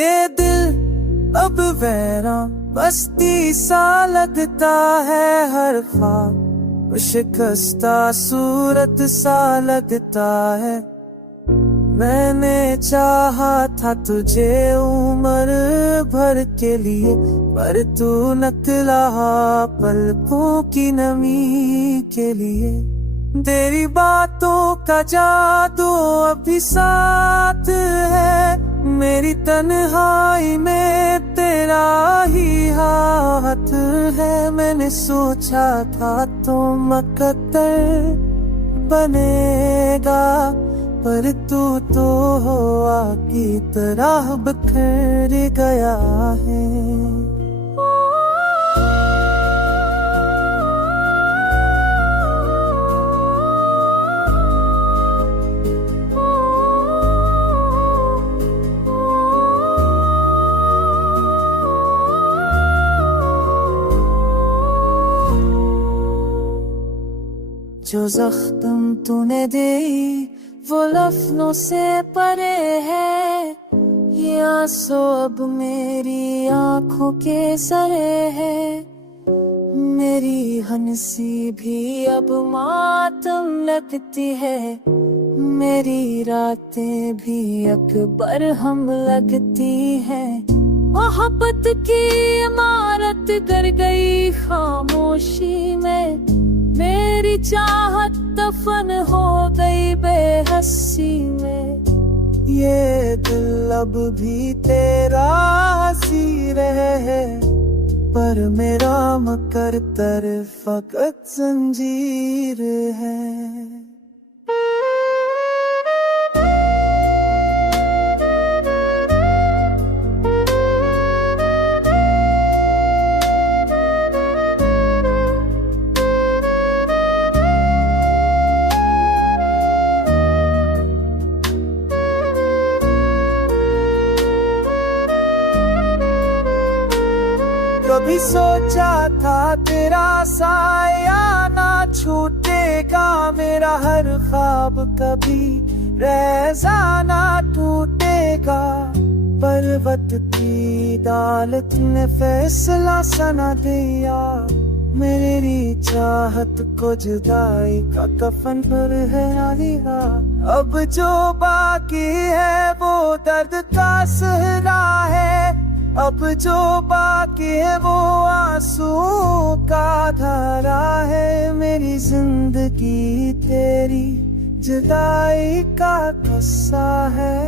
ये दिल अब वैरां बस्ती सा लगता है, हर ख्वाब शिकस्ता सूरत सा लगता है। मैंने चाहा था तुझे उम्र भर के लिए, पर तू निकला पलकों की नमी के लिए। तेरी बातों का जादू अभी साथ है, मेरी तन्हाई में तेरा ही हाथ है। मैंने सोचा था तो मुकद्दर बनेगा, पर तू तो आग की तरह बिखर गया है। जो जख्म तूने दी वो लफ्ज़ों से परे है, ये आंसू अब मेरी आंखों के सरे है। मेरी हंसी भी अब मातम लगती है, मेरी रातें भी अकबर हम लगती है। मोहब्बत की इमारत गिर गई खामोशी में, मेरी चाहत दफन हो गई बेहसी में। ये दिल अब भी तेरा हंसी रहे, पर मेरा मुकद्दर फकत जंजीर है। कभी सोचा था तेरा साया ना छूटेगा, मेरा हर ख्वाब कभी रज़ा ना टूटेगा। पर्वत की अदालत ने फैसला सुना दिया, मेरी चाहत को जुदाई का कफन पर है दिया। अब जो बाकी है वो दर्द का सहरा है, अब जो बाकी है वो आंसू का धारा है। मेरी जिंदगी तेरी जुदाई का किस्सा है।